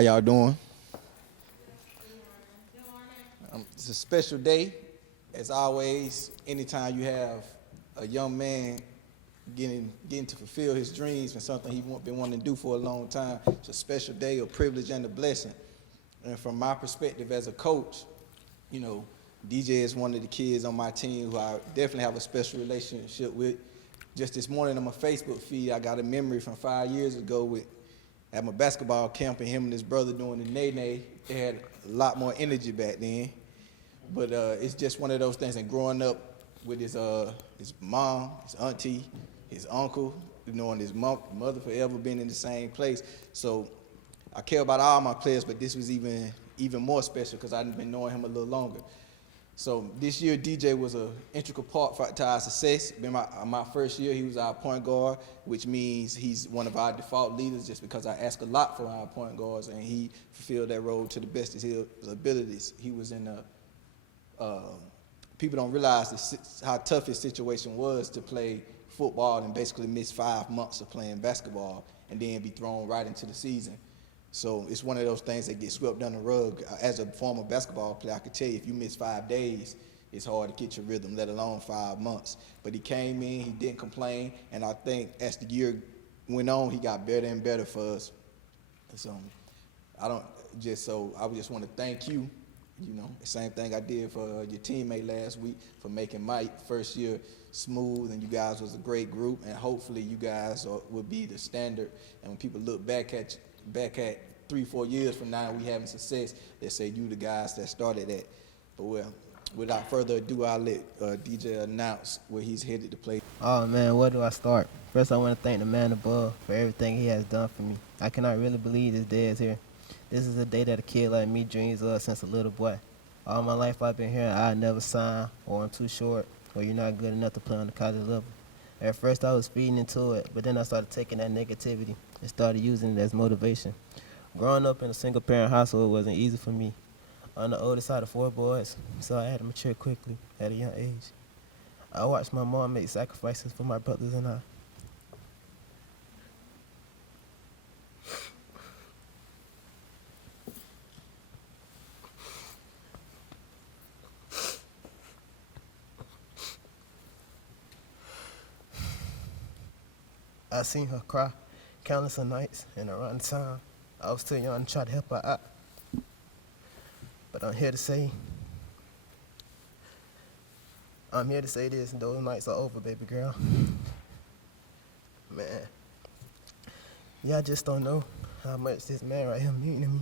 How y'all doing? It's a special day. As always, anytime you have a young man getting to fulfill his dreams and something he's been wanting to do for a long time, it's a special day, a privilege and a blessing. And from my perspective as a coach, you know, DJ is one of the kids on my team who I definitely have a special relationship with. Just this morning on my Facebook feed, I got a memory from 5 years ago at my basketball camp and him and his brother doing the nay-nay. They had a lot more energy back then. But it's just one of those things, and growing up with his mom, his auntie, his uncle, you know, and his mother forever been in the same place. So I care about all my players, but this was even more special because I've been knowing him a little longer. So this year, DJ was an integral part to our success. Been my first year, he was our point guard, which means he's one of our default leaders just because I ask a lot for our point guards, and he fulfilled that role to the best of his abilities. He was in people don't realize how tough his situation was to play football and basically miss 5 months of playing basketball and then be thrown right into the season. So it's one of those things that get swept under the rug. As a former basketball player, I could tell you if you miss 5 days, it's hard to get your rhythm, let alone 5 months. But he came in, he didn't complain, and I think as the year went on, he got better and better for us. So I just want to thank you. You know, the same thing I did for your teammate last week for making my first year smooth, and you guys was a great group, and hopefully you guys will be the standard. And when people look back at 3-4 years from now and we having success, they say you the guys that started that. But well, without further ado, I'll let DJ announce where he's headed to play. Oh man, where do I start? First I want to thank the man above for everything he has done for me. I cannot really believe this day is here. This is a day that a kid like me dreams of since a little boy. All my life I've been hearing I never sign, or I'm too short, or you're not good enough to play on the college level. At first I was feeding into it, but then I started taking that negativity and started using it as motivation. Growing up in a single parent household wasn't easy for me. I'm the oldest out of 4 boys, so I had to mature quickly at a young age. I watched my mom make sacrifices for my brothers and I. I seen her cry countless of nights, and around the time I was too young to try to help her out. But I'm here to say this, and those nights are over, baby girl. Man, y'all just don't know how much this man right here mean to me.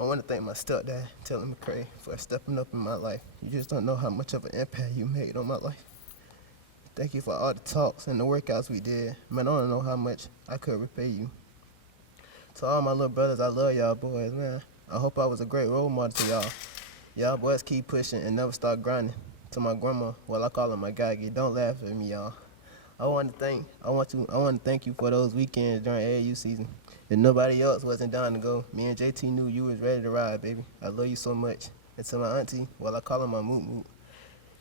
I want to thank my stepdad, Taylor McCray, for stepping up in my life. You just don't know how much of an impact you made on my life. Thank you for all the talks and the workouts we did. Man, I don't know how much I could repay you. To all my little brothers, I love y'all boys, man. I hope I was a great role model to y'all. Y'all boys keep pushing and never stop grinding. To my grandma, well, I call her my Gaggy. Don't laugh at me, y'all. I want to thank you for those weekends during AAU season. If nobody else wasn't down to go, me and JT knew you was ready to ride, baby. I love you so much. And to my auntie, well, I call her my moot moot.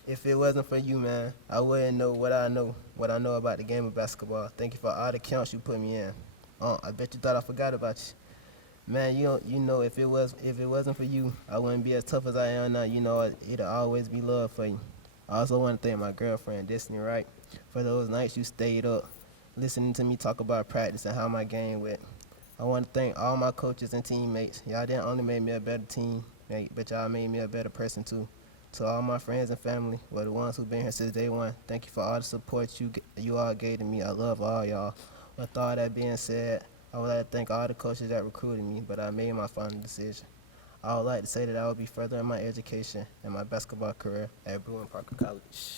If it wasn't for you, man, I wouldn't know what I know about the game of basketball. Thank you for all the counts you put me in. I bet you thought I forgot about you. Man, you know, if it wasn't for you, I wouldn't be as tough as I am now. You know, it'll always be love for you. I also want to thank my girlfriend, Destiny Wright, for those nights you stayed up, listening to me talk about practice and how my game went. I want to thank all my coaches and teammates. Y'all didn't only make me a better teammate, but y'all made me a better person too. To all my friends and family, well, the ones who've been here since day one, thank you for all the support you all gave to me. I love all y'all. With all that being said, I would like to thank all the coaches that recruited me, but I made my final decision. I would like to say that I will be furthering my education and my basketball career at Bruin Parker College.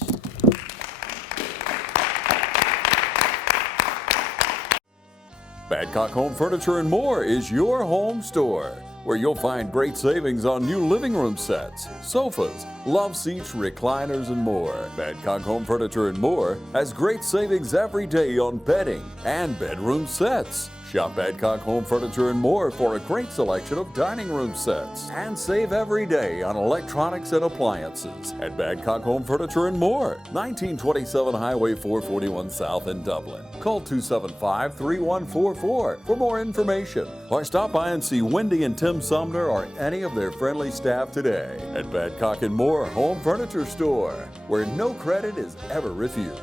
Badcock Home Furniture and More is your home store, where you'll find great savings on new living room sets, sofas, love seats, recliners, and more. Badcock Home Furniture and More has great savings every day on bedding and bedroom sets. Shop Badcock Home Furniture and More for a great selection of dining room sets. And save every day on electronics and appliances at Badcock Home Furniture and More, 1927 Highway 441 South in Dublin. Call 275-3144 for more information, or stop by and see Wendy and Tim Sumner or any of their friendly staff today at Badcock and More Home Furniture Store, where no credit is ever refused.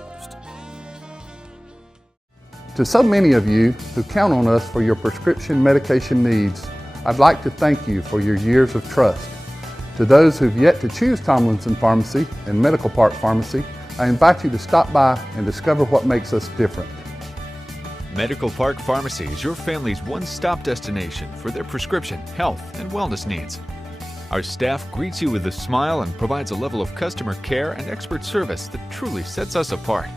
To so many of you who count on us for your prescription medication needs, I'd like to thank you for your years of trust. To those who've yet to choose Tomlinson Pharmacy and Medical Park Pharmacy, I invite you to stop by and discover what makes us different. Medical Park Pharmacy is your family's one-stop destination for their prescription, health, and wellness needs. Our staff greets you with a smile and provides a level of customer care and expert service that truly sets us apart.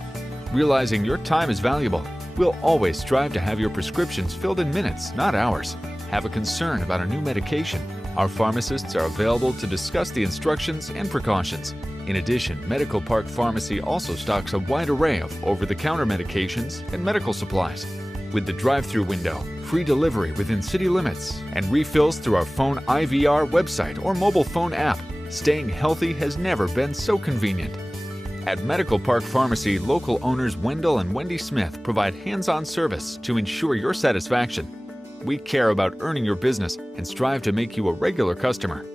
Realizing your time is valuable, we'll always strive to have your prescriptions filled in minutes, not hours. Have a concern about a new medication? Our pharmacists are available to discuss the instructions and precautions. In addition, Medical Park Pharmacy also stocks a wide array of over-the-counter medications and medical supplies. With the drive-through window, free delivery within city limits, and refills through our phone IVR website or mobile phone app, staying healthy has never been so convenient. At Medical Park Pharmacy, local owners Wendell and Wendy Smith provide hands-on service to ensure your satisfaction. We care about earning your business and strive to make you a regular customer.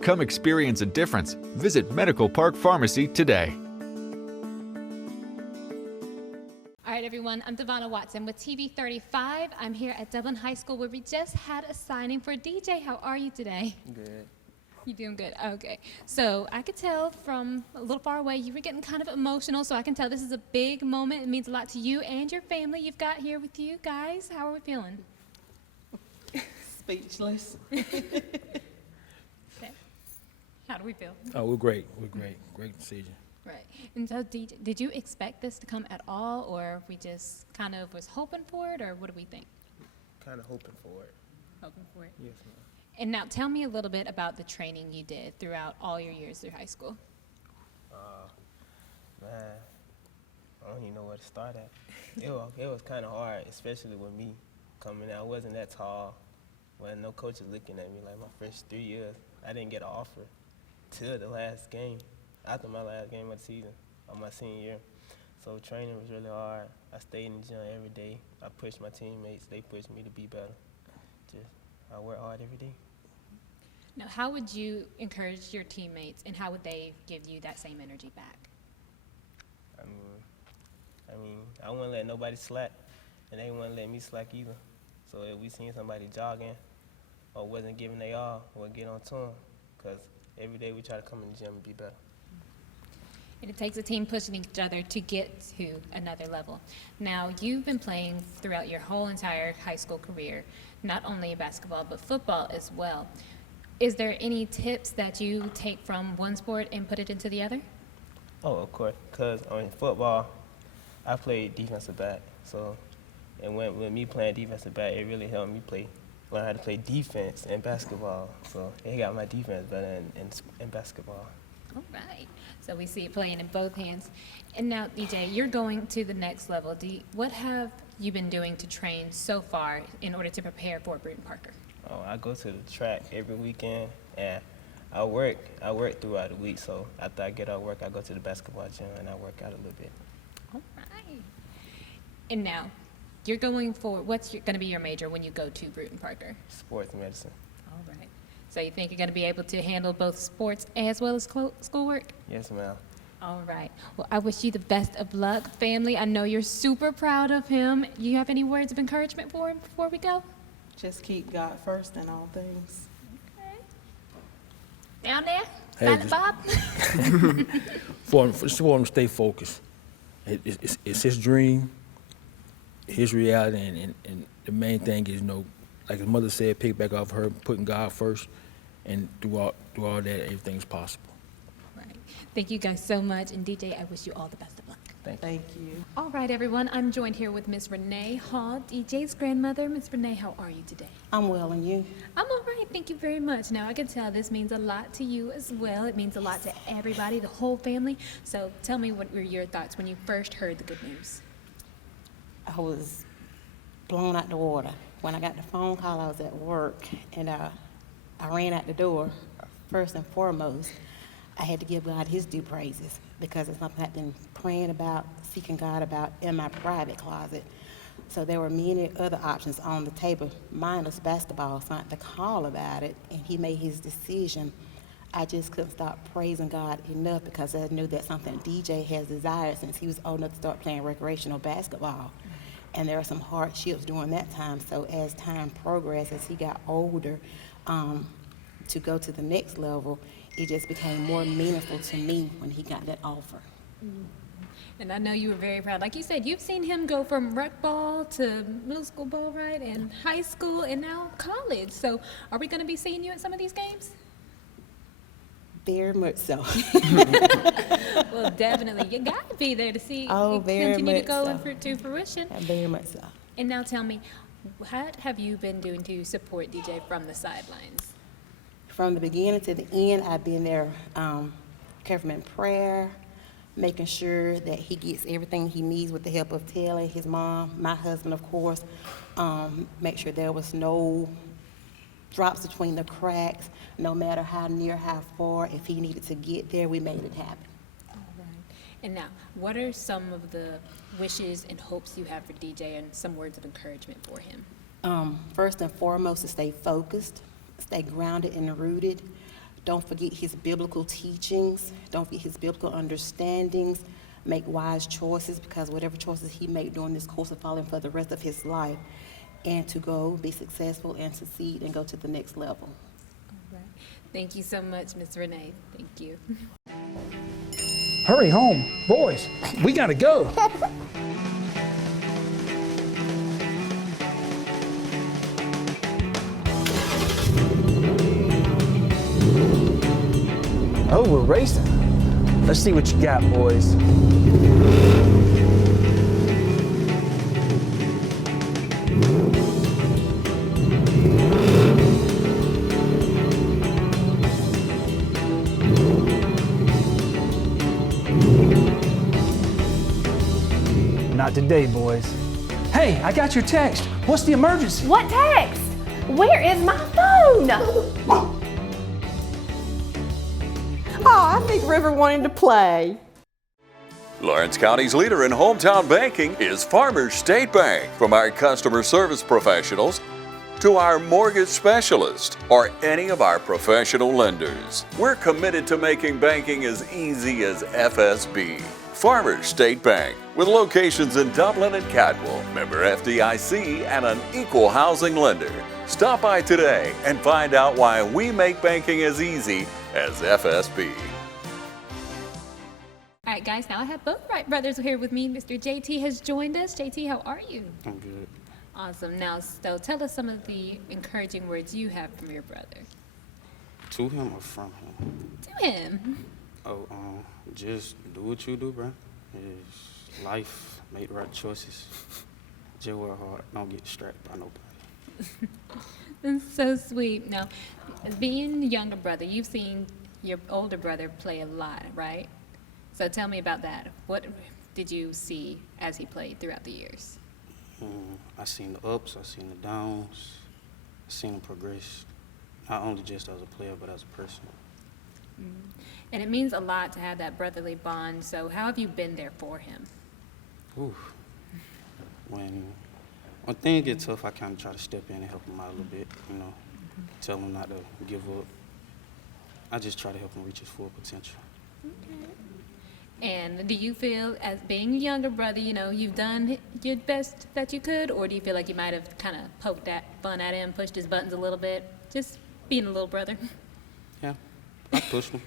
Come experience a difference. Visit Medical Park Pharmacy today. All right, everyone, I'm Devonna Watson with TV 35. I'm here at Dublin High School where we just had a signing for DJ. How are you today? Good. You doing good? Okay. So I could tell from a little far away you were getting kind of emotional, so I can tell this is a big moment. It means a lot to you and your family you've got here with you guys. How are we feeling? Speechless. Okay. How do we feel? Oh, we're great. We're great. Great decision. Right. And so did you expect this to come at all, or we just kind of was hoping for it, or what do we think? Kind of hoping for it. Hoping for it. Yes, ma'am. And now tell me a little bit about the training you did throughout all your years through high school. Man, I don't even know where to start at. It was kind of hard, especially with me coming out. I wasn't that tall. Wasn't no coaches looking at me. Like my first 3 years, I didn't get an offer till the last game, after my last game of the season, of my senior year. So training was really hard. I stayed in the gym every day. I pushed my teammates. They pushed me to be better. I work hard every day. Now, how would you encourage your teammates, and how would they give you that same energy back? I wouldn't let nobody slack, and they wouldn't let me slack either. So if we seen somebody jogging or wasn't giving they all, we'll get on to them, because every day we try to come in the gym and be better. And it takes a team pushing each other to get to another level. Now, you've been playing throughout your whole entire high school career, not only basketball, but football as well. Is there any tips that you take from one sport and put it into the other? Oh, of course, because in football, I played defensive back. So, and with me playing defensive back, it really helped me learn how to play defense in basketball. So it got my defense better in basketball. All right. So we see it playing in both hands. And now, DJ, you're going to the next level. What have you been doing to train so far in order to prepare for Bruton Parker? Oh, I go to the track every weekend, and I work throughout the week. So after I get out of work, I go to the basketball gym and I work out a little bit. All right. And now, you're going for, what's going to be your major when you go to Bruton Parker? Sports medicine. All right. So you think you're going to be able to handle both sports as well as schoolwork? Yes, ma'am. All right. Well, I wish you the best of luck, family. I know you're super proud of him. You have any words of encouragement for him before we go? Just keep God first in all things. Okay. Down there? Hey, Silent Bob? For him to stay focused. It's his dream, his reality, and the main thing is, like his mother said, pick back off her, putting God first, and through all that, everything's possible. Right. Thank you guys so much. And DJ, I wish you all the best of luck. Thank you. All right, everyone. I'm joined here with Miss Renee Hall, DJ's grandmother. Miss Renee, how are you today? I'm well, and you? I'm all right. Thank you very much. Now, I can tell this means a lot to you as well. It means a lot to everybody, the whole family. So tell me, what were your thoughts when you first heard the good news? I was blown out the water. When I got the phone call, I was at work, and I ran out the door. First and foremost, I had to give God his due praises, because it's something I've been praying about, seeking God about in my private closet. So there were many other options on the table, minus basketball, so I had to call about it, and he made his decision. I just couldn't stop praising God enough, because I knew that's something DJ has desired since he was old enough to start playing recreational basketball. And there were some hardships during that time. So as time progressed, as he got older, to go to the next level, it just became more meaningful to me when he got that offer. And I know you were very proud. Like you said, you've seen him go from rec ball to middle school ball, right, and high school, and now college. So are we going to be seeing you at some of these games? Very much so. Well, definitely. You got to be there to see it very continue to much go so. to fruition. Very much so. And now tell me, what have you been doing to support DJ from the sidelines? From the beginning to the end, I've been there covering in prayer, making sure that he gets everything he needs with the help of Taylor, his mom, my husband, of course. Make sure there was no drops between the cracks, no matter how near, how far. If he needed to get there, we made it happen. All right. And now, what are some of the wishes and hopes you have for DJ, and some words of encouragement for him? First and foremost, to stay focused, stay grounded and rooted. Don't forget his biblical teachings. Don't forget his biblical understandings. Make wise choices, because whatever choices he made during this course of following for the rest of his life, and to go be successful and succeed and go to the next level. All right. Thank you so much, Ms. Renee. Thank you. Hurry home. Boys, we gotta go. Oh, we're racing. Let's see what you got, boys. Not today, boys. Hey, I got your text. What's the emergency? What text? Where is my phone? Oh, I think River wanted to play. Lawrence County's leader in hometown banking is Farmers State Bank. From our customer service professionals to our mortgage specialist or any of our professional lenders, we're committed to making banking as easy as FSB. Farmers State Bank, with locations in Dublin and Cadwell, member FDIC, and an equal housing lender. Stop by today and find out why we make banking as easy as FSB. All right, guys, now I have both Wright brothers here with me. Mr. JT has joined us. JT, how are you? I'm good. Awesome. Now, so tell us some of the encouraging words you have from your brother. To him or from him? To him. Oh, just do what you do, bro. It's life, make the right choices. Just work hard, don't get distracted by nobody. That's so sweet. Now, being the younger brother, you've seen your older brother play a lot, right? So tell me about that. What did you see as he played throughout the years? I seen the ups, I seen the downs, I seen him progress, not only just as a player, but as a person. And it means a lot to have that brotherly bond, so how have you been there for him? Ooh. When things get tough, I kind of try to step in and help him out a little bit, you know, tell him not to give up. I just try to help him reach his full potential. Okay. And do you feel, as being a younger brother, you know, you've done your best that you could, or do you feel like you might have kind of poked fun at him, pushed his buttons a little bit, just being a little brother? Yeah, I pushed him.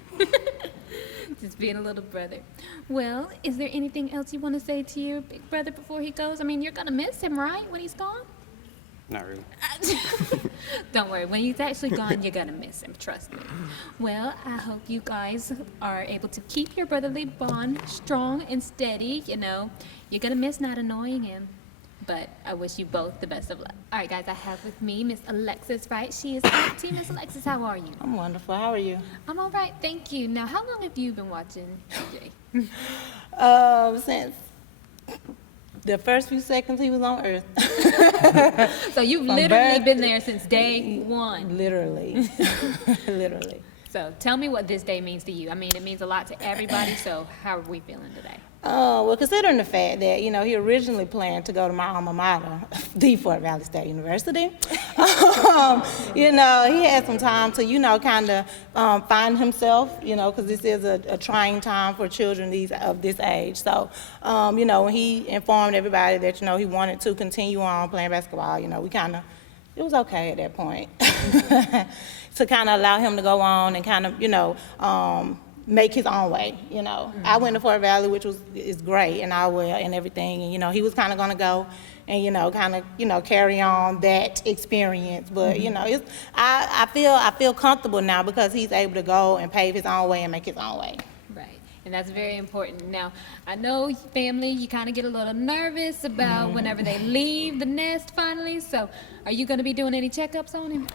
Just being a little brother. Well, is there anything else you want to say to your big brother before he goes? I mean, you're going to miss him, right, when he's gone? Not really. Don't worry, when he's actually gone, you're gonna miss him, trust me. Well, I hope you guys are able to keep your brotherly bond strong and steady. You know, you're gonna miss not annoying him, but I wish you both the best of luck. All right, guys, I have with me Miss Alexis, right? She is auntie. Miss Alexis, how are you? I'm wonderful. How are you? I'm all right, thank you. Now, how long have you been watching DJ? Since the first few seconds he was on Earth. So you've From literally birth- been there since day one. Literally, literally. So tell me what this day means to you. I mean, it means a lot to everybody, so how are we feeling today? Well, considering the fact that, he originally planned to go to my alma mater, the Fort Valley State University, he had some time to, kind of find himself, because this is a trying time for children of this age. So, when he informed everybody that, he wanted to continue on playing basketball, it was okay at that point to kind of allow him to go on and kind of, make his own way, I went to Fort Valley, which is great, and and everything, and, he was kind of going to go and, carry on that experience, but, I feel comfortable now because he's able to go and pave his own way and make his own way. Right, and that's very important. Now, I know family, you kind of get a little nervous about whenever they leave the nest finally, so are you going to be doing any checkups on him?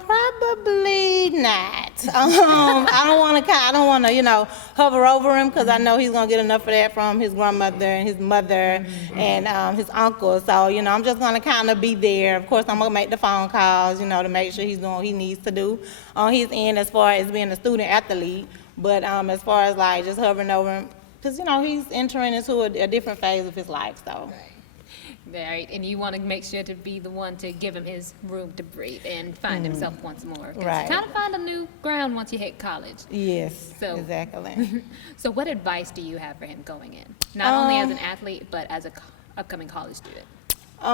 Probably not. I don't want to, hover over him because I know he's gonna get enough of that from his grandmother and his mother and his uncle. So, I'm just gonna kind of be there. Of course, I'm gonna make the phone calls, to make sure he's doing what he needs to do on his end as far as being a student athlete. But as far as like just hovering over him, because he's entering into a different phase of his life. So. Right, and you want to make sure to be the one to give him his room to breathe and find himself once more. 'Cause Right. you kind of find a new ground once you hit college. Yes, So- exactly. So what advice do you have for him going in? Not only as an athlete, but as a upcoming college student.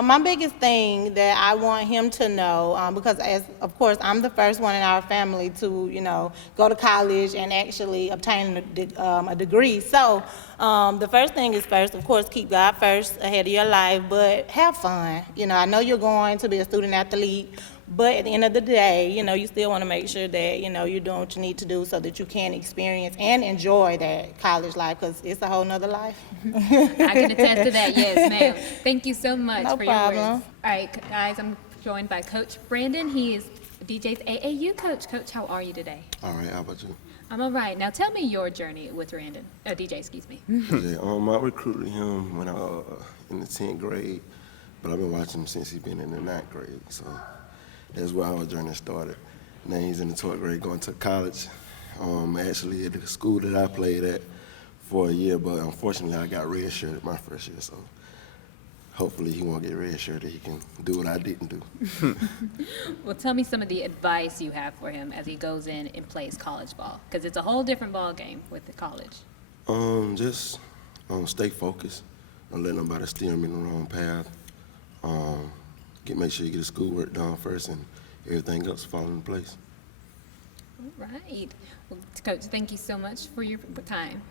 My biggest thing that I want him to know, because of course, I'm the first one in our family to, go to college and actually obtain a degree. So the first thing is first, of course, keep God first ahead of your life, but have fun. I know you're going to be a student athlete, but at the end of the day, you still want to make sure that, you're doing what you need to do so that you can experience and enjoy that college life, because it's a whole nother life. I can attest to that, yes, ma'am. Thank you so much No for your problem. words. All right, guys, I'm joined by Coach Brandon. He is DJ's AAU coach. Coach, how are you today? All right, how about you? I'm all right. Now tell me your journey with Brandon, DJ, excuse me. Yeah, I recruited him when I in the 10th grade, but I've been watching him since he's been in the 9th grade. So that's where our journey started. Now he's in the 12th grade going to college, actually at the school that I played at for a year, but unfortunately I got redshirted my first year, so hopefully he won't get redshirted. He can do what I didn't do. Well, tell me some of the advice you have for him as he goes in and plays college ball, because it's a whole different ball game with the college. Just stay focused. Don't let nobody steer him in the wrong path. Make sure you get his schoolwork done first, and everything else fall into place. All right. Well, Coach, thank you so much for your time.